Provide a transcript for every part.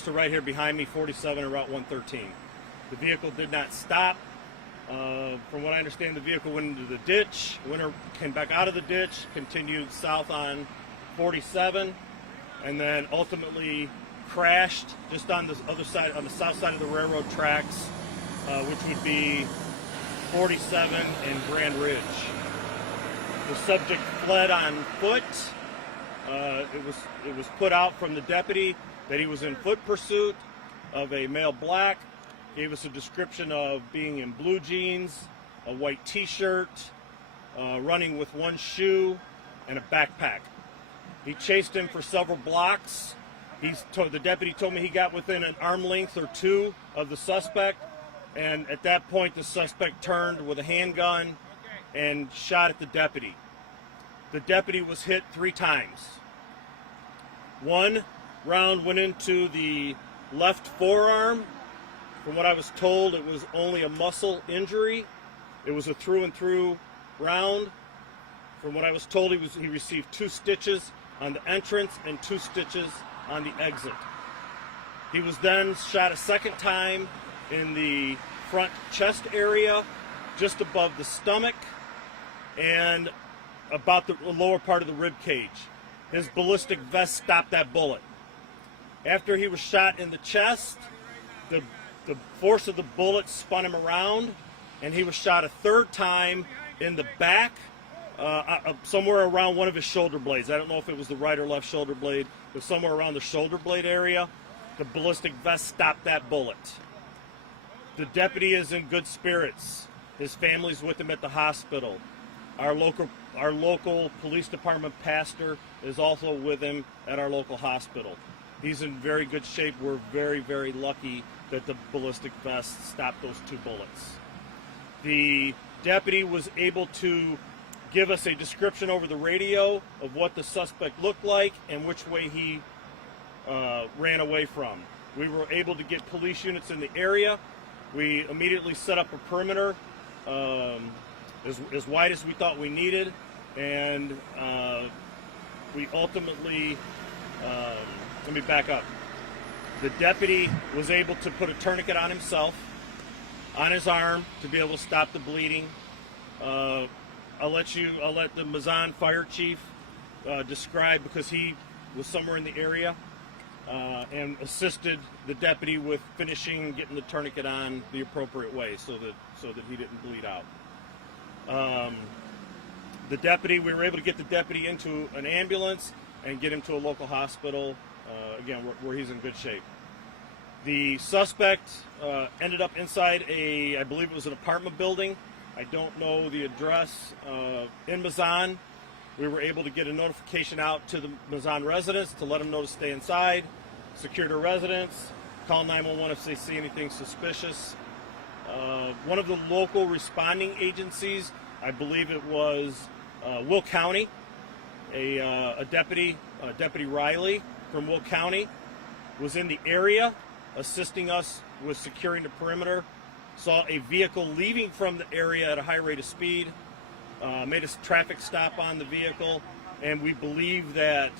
To right here behind me, 47 and Route 113. The vehicle did not stop. From what I understand, the vehicle went into the ditch, came back out of the ditch, continued south on 47, and then ultimately crashed just on the other side, on the south side of the railroad tracks, which would be 47 and Grand Ridge. The subject fled on foot. It was put out from the deputy that he was in foot pursuit of a male black, gave us a description of being in blue jeans, a white t-shirt, running with one shoe, and a backpack. He chased him for several blocks. The deputy told me he got within an arm length or two of the suspect, and at that point the suspect turned with a handgun and shot at the deputy. The deputy was hit 3 times. One round went into the left forearm. From what I was told, it was only a muscle injury. It was a through and through round. From what I was told, he received 2 stitches on the entrance and 2 stitches on the exit. He was then shot a second time in the front chest area, just above the stomach, and about the lower part of the rib cage. His ballistic vest stopped that bullet. After he was shot in the chest, the force of the bullet spun him around, and he was shot a 3rd time in the back, somewhere around one of his shoulder blades. I don't know if it was the right or left shoulder blade, but somewhere around the shoulder blade area. The ballistic vest stopped that bullet. The deputy is in good spirits. His family's with him at the hospital. Our local police department pastor is also with him at our local hospital. He's in very good shape. We're very, very lucky that the ballistic vest stopped those 2 bullets. The deputy was able to give us a description over the radio of what the suspect looked like and which way he ran away from. We were able to get police units in the area. We immediately set up a perimeter as wide as we thought we needed, and we ultimately... let me back up. The deputy was able to put a tourniquet on himself, on his arm, to be able to stop the bleeding. I'll let the Mazan fire chief describe, because he was somewhere in the area and assisted the deputy with getting the tourniquet on the appropriate way so that he didn't bleed out. We were able to get the deputy into an ambulance and get him to a local hospital, again, where he's in good shape. The suspect ended up inside I believe it was an apartment building. I don't know the address, in Mazan. We were able to get a notification out to the Mazan residents to let them know to stay inside, secure their residence, call 911 if they see anything suspicious. One of the local responding agencies, I believe it was Will County, a deputy Riley from Will County, was in the area assisting us with securing the perimeter. Saw a vehicle leaving from the area at a high rate of speed, made a traffic stop on the vehicle, and we believe that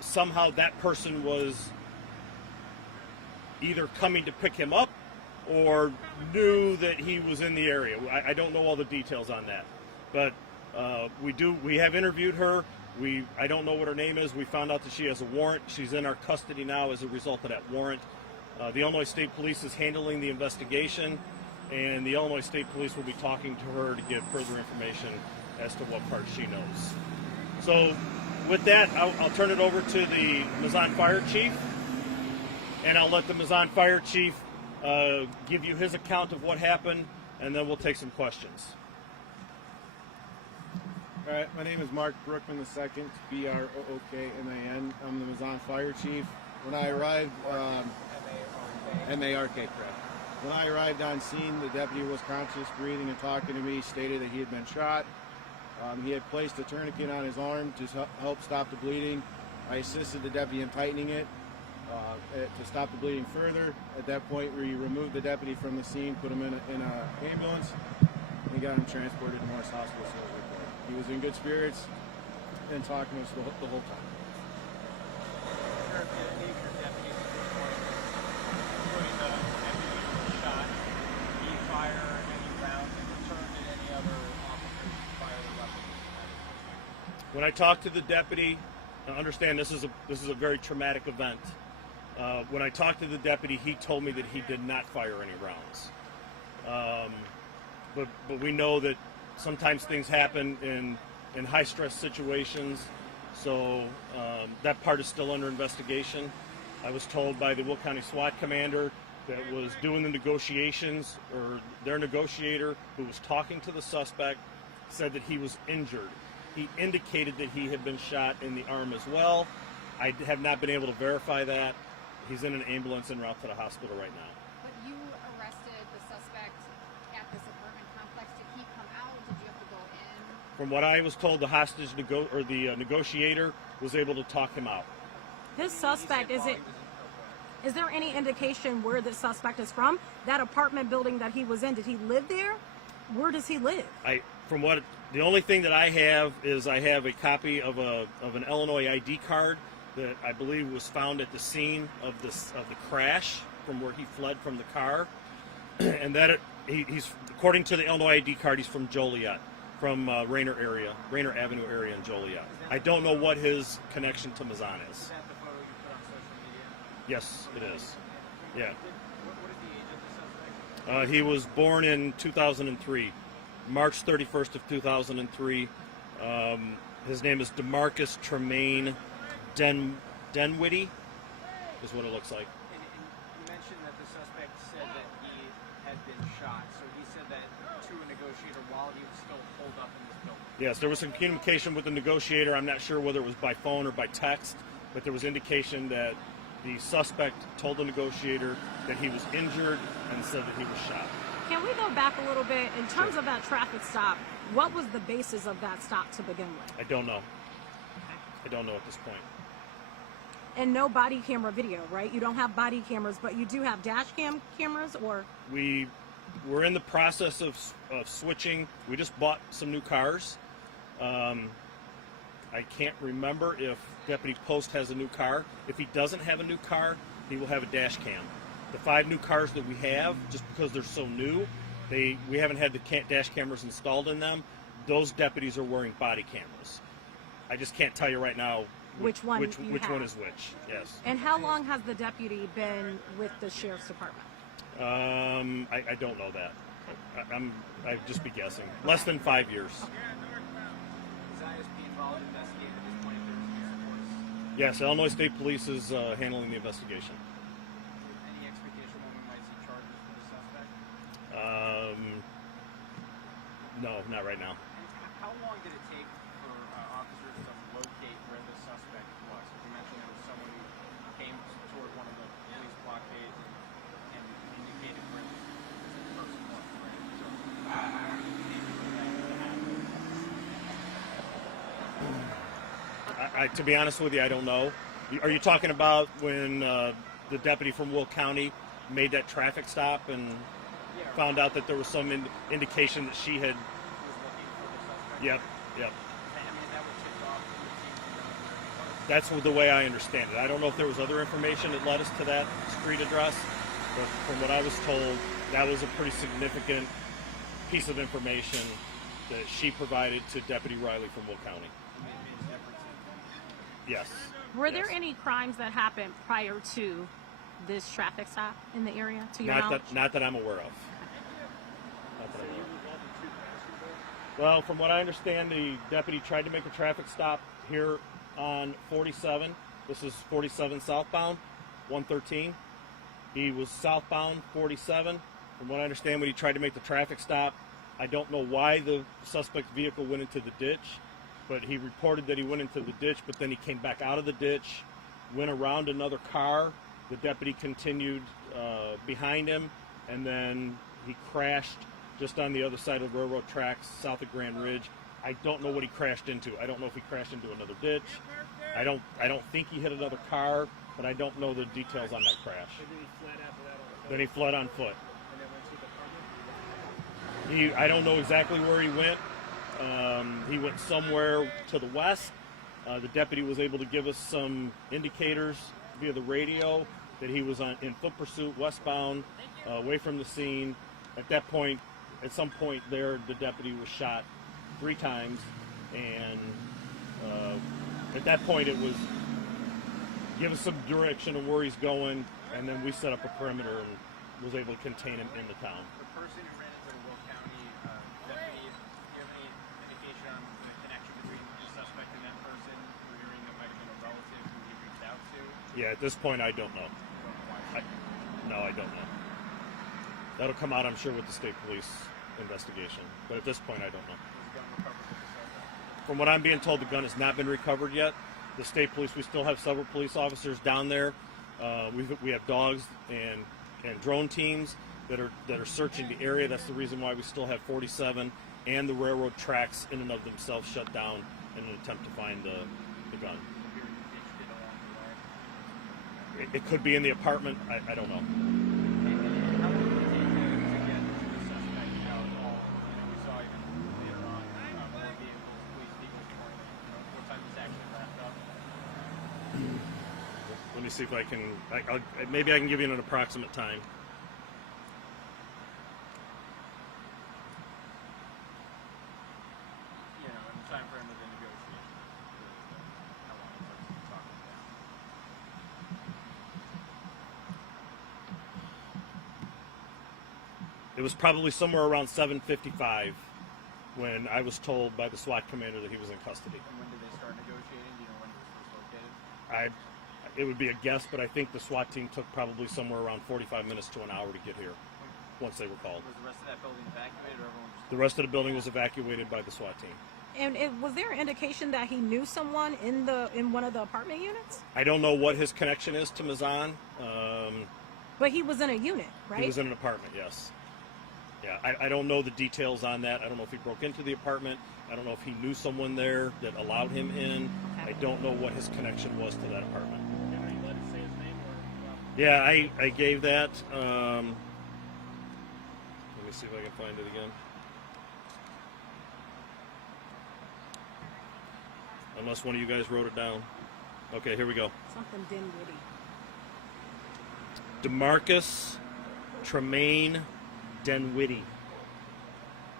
somehow that person was either coming to pick him up or knew that he was in the area. I don't know all the details on that, but we have interviewed her. I don't know what her name is. We found out that she has a warrant. She's in our custody now as a result of that warrant. The Illinois State Police is handling the investigation, and the Illinois State Police will be talking to her to give further information as to what part she knows. So with that, I'll turn it over to the Mazan Fire Chief, and I'll let the Mazan Fire Chief give you his account of what happened, and then we'll take some questions. All right, my name is Mark Brookman II, B-R-O-O-K-M-A-N. I'm the Mazan Fire Chief. When I arrived, M-A-R-K, correct. When I arrived on scene, the deputy was conscious, breathing, and talking to me, stated that he had been shot. He had placed a tourniquet on his arm to help stop the bleeding. I assisted the deputy in tightening it to stop the bleeding further. At that point, we removed the deputy from the scene, put him in an ambulance, and got him transported to Morris Hospital. He was in good spirits and talking to us the whole time. When I talked to the deputy, now understand this is a very traumatic event. When I talked to the deputy, he told me that he did not fire any rounds. But we know that sometimes things happen in high stress situations, so that part is still under investigation. I was told by the Will County SWAT commander that was doing the negotiations, or their negotiator who was talking to the suspect, said that he was injured. He indicated that he had been shot in the arm as well. I have not been able to verify that. He's in an ambulance en route to the hospital right now. But you arrested the suspect at this apartment complex. Did he come out? Did you have to go in? From what I was told, the hostage negotiator was able to talk him out. This suspect, is there any indication where the suspect is from? That apartment building that he was in, did he live there? Where does he live? The only thing that I have is I have a copy of an Illinois ID card that I believe was found at the scene of the crash from where he fled from the car, and that he's according to the Illinois ID card, he's from Joliet, from Rainer Avenue area in Joliet. I don't know what his connection to Mazan is. Is that the photo you put on social media? Yes, it is. Yeah. What is the age of the suspect? He was born in 2003, March 31st of 2003. His name is DeMarcus Tremaine Denwitty, is what it looks like. And you mentioned that the suspect said that he had been shot. So he said that to a negotiator while he was still holed up in this building. Yes, there was some communication with the negotiator. I'm not sure whether it was by phone or by text, but there was indication that the suspect told the negotiator that he was injured and said that he was shot. Can we go back a little bit? In terms of that traffic stop, what was the basis of that stop to begin with? I don't know. I don't know at this point. And no body camera video, right? You don't have body cameras, but you do have dash cam cameras, or? We're in the process of switching. We just bought some new cars. I can't remember if Deputy Post has a new car. If he doesn't have a new car, he will have a dash cam. The 5 new cars that we have, just because they're so new, we haven't had the dash cameras installed in them. Those deputies are wearing body cameras. I just can't tell you right now Which one which you have. one is which. Yes. And how long has the deputy been with the sheriff's department? I don't know that. I'd just be guessing. Less than 5 years. Is ISP involved in investigating at this point if there was use of force? Yes, Illinois State Police is handling the investigation. Any expectation when we might see charges for the suspect? No, not right now. And how long did it take for officers to locate where the suspect was? You mentioned there was someone who came toward one of the police blockades and indicated where this person was. To be honest with you, I don't know. Are you talking about when the deputy from Will County made that traffic stop and found out that there was some indication that she had? Yep. That's the way I understand it. I don't know if there was other information that led us to that street address, but from what I was told, that was a pretty significant piece of information that she provided to Deputy Riley from Will County. Yes. Were there any crimes that happened prior to this traffic stop in the area, to your knowledge? Not that I'm aware of. Well, from what I understand, the deputy tried to make a traffic stop here on 47. This is 47 southbound, 113. He was southbound 47. From what I understand, when he tried to make the traffic stop, I don't know why the suspect's vehicle went into the ditch, but he reported that he went into the ditch, but then he came back out of the ditch, went around another car. The deputy continued behind him, and then he crashed just on the other side of railroad tracks south of Grand Ridge. I don't know what he crashed into. I don't know if he crashed into another ditch. I don't think he hit another car, but I don't know the details on that crash. Then he fled on foot. I don't know exactly where he went. He went somewhere to the west. The deputy was able to give us some indicators via the radio that he was in foot pursuit westbound, away from the scene. At that point, at some point there, the deputy was shot 3 times, and At that point, it was give us some direction of where he's going, and then we set up a perimeter and was able to contain him in the town. The person who ran into the Will County deputy, do you have any indication on the connection between the suspect and that person? We're hearing that might have been a relative who he reached out to. Yeah, at this point, I don't know. No, I don't know. That'll come out, I'm sure, with the state police investigation. But at this point, I don't know. Was the gun recovered with the suspect? From what I'm being told, the gun has not been recovered yet. The state police, we still have several police officers down there. We have dogs and drone teams that are searching the area. That's the reason why we still have 47 and the railroad tracks in and of themselves shut down in an attempt to find the gun. It could be in the apartment. I don't know. How long did it take to get the suspect out of all? We saw even later on more vehicles, police vehicles pouring in. What time this action wrapped up? Let me see if I can. Maybe I can give you an approximate time. And the time frame of the negotiation. How long it took to talk about that. It was probably somewhere around 7:55 when I was told by the SWAT commander that he was in custody. And when did they start negotiating? Do you know when it was first located? It would be a guess, but I think the SWAT team took probably somewhere around 45 minutes to an hour to get here once they were called. Was the rest of that building evacuated, or everyone just... The rest of the building was evacuated by the SWAT team. And was there indication that he knew someone in one of the apartment units? I don't know what his connection is to Mazan. But he was in a unit, right? He was in an apartment, yes. Yeah, I don't know the details on that. I don't know if he broke into the apartment. I don't know if he knew someone there that allowed him in. Okay. I don't know what his connection was to that apartment. Can you let us say his name? Yeah, I gave that. Let me see if I can find it again. Unless one of you guys wrote it down. Okay, here we go. Something Dinwiddie. DeMarcus Tremaine Dinwiddie.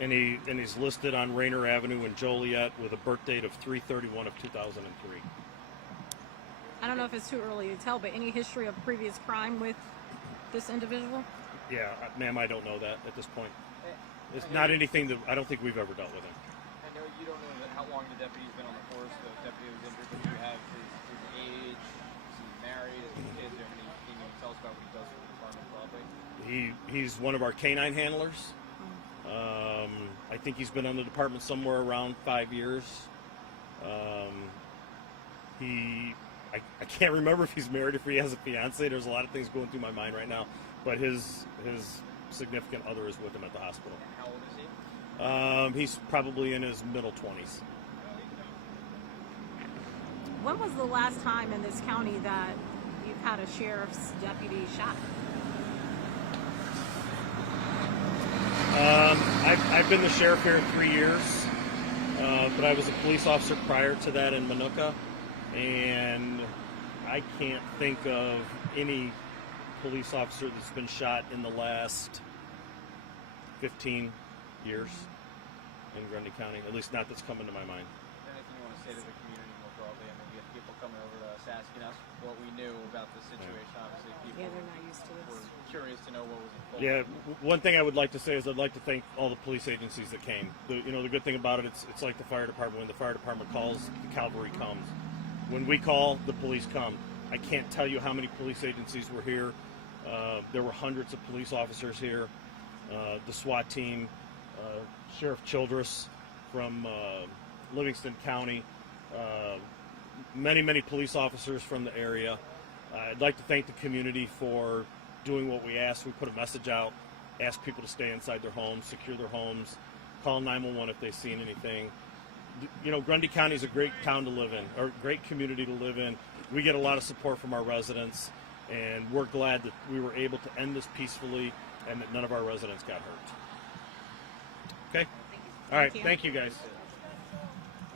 And he's listed on Rainer Avenue in Joliet with a birth date of 3/31 of 2003. I don't know if it's too early to tell, but any history of previous crime with this individual? Yeah, ma'am, I don't know that at this point. It's not anything that I don't think we've ever dealt with him. I know you don't know how long the deputy's been on the force, the deputy was injured, but you have his age, is he married, is he kids, or anything you can tell us about what he does for the department broadly? He's one of our canine handlers. I think he's been on the department somewhere around 5 years. I can't remember if he's married, if he has a fiance. There's a lot of things going through my mind right now. But his significant other is with him at the hospital. And how old is he? He's probably in his middle 20s. When was the last time in this county that you've had a sheriff's deputy shot? I've been the sheriff here 3 years, but I was a police officer prior to that in Manuka, and I can't think of any police officer that's been shot in the last 15 years in Grundy County, at least not that's coming to my mind. Anything you want to say to the community more broadly? I mean, we have people coming over to us asking us what we knew about the situation. Obviously, people Yeah, they're not used to were this. curious to know what was involved. Yeah, one thing I would like to say is I'd like to thank all the police agencies that came. The good thing about it, it's like the fire department. When the fire department calls, the cavalry comes. When we call, the police come. I can't tell you how many police agencies were here. There were hundreds of police officers here. The SWAT team, Sheriff Childress from Livingston County, many police officers from the area. I'd like to thank the community for doing what we asked. We put a message out, asked people to stay inside their homes, secure their homes, call 911 if they've seen anything. Grundy County is a great town to live in, or a great community to live in. We get a lot of support from our residents, and we're glad that we were able to end this peacefully and that none of our residents got hurt. Okay? All right. Thank you, guys.